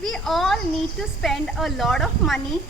We all need to spend a lot of money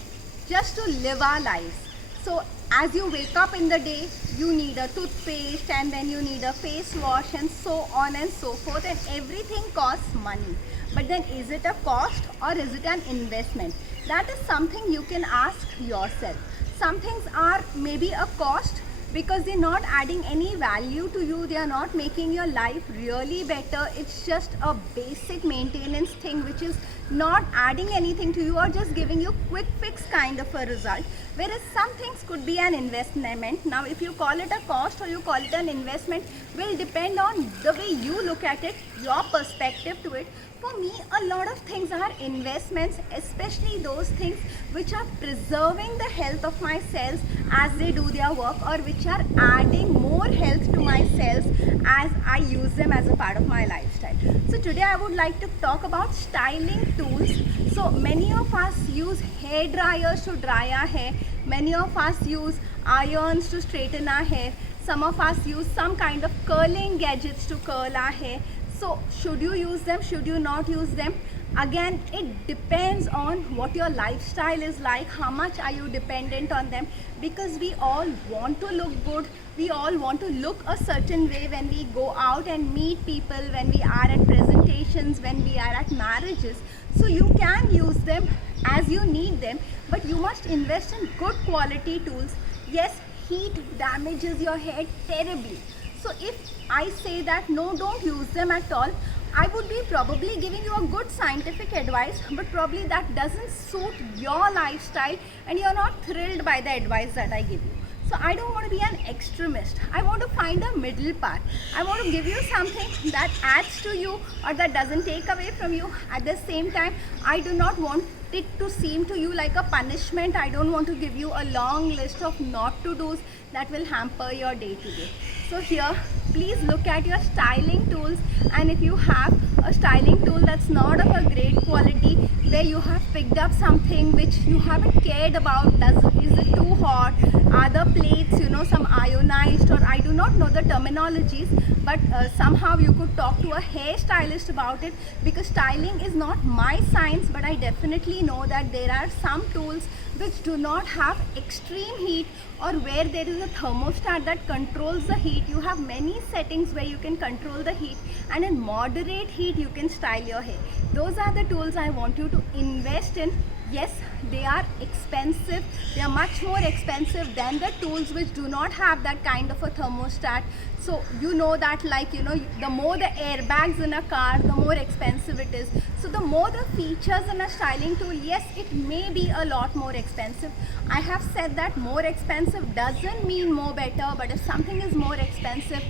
just to live our lives. So as you wake up in the day, you need a toothpaste and then you need a face wash and so on and so forth, and everything costs money. But then is it a cost or is it an investment? That is something you can ask yourself. Some things are maybe a cost because they're not adding any value to you, they are not making your life really better. It's just a basic maintenance thing which is not adding anything to you or just giving you quick fix kind of a result, whereas some things could be an investment. Now if you call it a cost or you call it an investment will depend on the way you look at it, your perspective to it. For me, a lot of things are investments, especially those things which are preserving the health of my cells as they do their work, or which are adding more health to my cells as I use them as a part of my lifestyle. So today I would like to talk about styling tools. So many of us use hair dryers to dry our hair, many of us use irons to straighten our hair, some of us use some kind of curling gadgets to curl our hair. So should you use them, should you not use them? Again, it depends on what your lifestyle is like, how much are you dependent on them, because we all want to look good, we all want to look a certain way when we go out and meet people, when we are at presentations, when we are at marriages. So you can use them as you need them, but you must invest in good quality tools. Yes, heat damages your hair terribly. So if I say that no, don't use them at all, I would be probably giving you a good scientific advice, but probably that doesn't suit your lifestyle and you're not thrilled by the advice that I give you. So I don't want to be an extremist. I want to find a middle path. I want to give you something that adds to you or that doesn't take away from you. At the same time, I do not want it to seem to you like a punishment. I don't want to give you a long list of not to do's that will hamper your day to day. So here, please look at your styling tools, and if you have a styling tool that's not of a great quality, where you have picked up something which you haven't cared about, is it too hot, are the plates some ionized, or I do not know the terminologies, but somehow you could talk to a hairstylist about it, because styling is not my science, but I definitely know that there are some tools which do not have extreme heat, or where there is a thermostat that controls the heat. You have many settings where you can control the heat, and in moderate heat you can style your hair. Those are the tools I want you to invest in. Yes, they are expensive. They are much more expensive than the tools which do not have that kind of a thermostat. So you know that, the more the airbags in a car, the more expensive it is. So the more the features in a styling tool, yes, it may be a lot more expensive. I have said that more expensive doesn't mean more better, but if something is more expensive,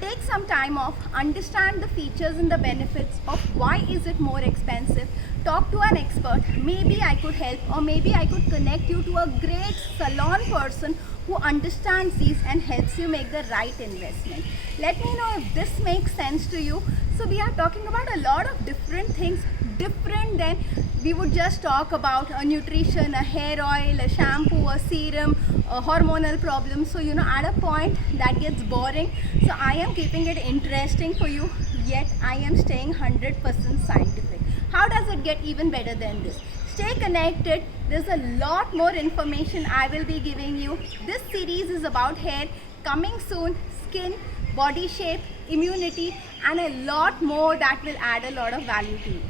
take some time off, understand the features and the benefits of why is it more expensive. Talk to an expert. Maybe I could help, or maybe I could connect you to a great salon person who understands these and helps you make the right investment. Let me know if this makes sense to you. So we are talking about a lot of different things, different than we would just talk about a nutrition, a hair oil, a shampoo, a serum, a hormonal problem. So at a point that gets boring. So I am keeping it interesting for you, yet I am staying 100% scientific. How does it get even better than this? Stay connected. There's a lot more information I will be giving you. This series is about hair. Coming soon, skin, body shape, immunity, and a lot more that will add a lot of value to you.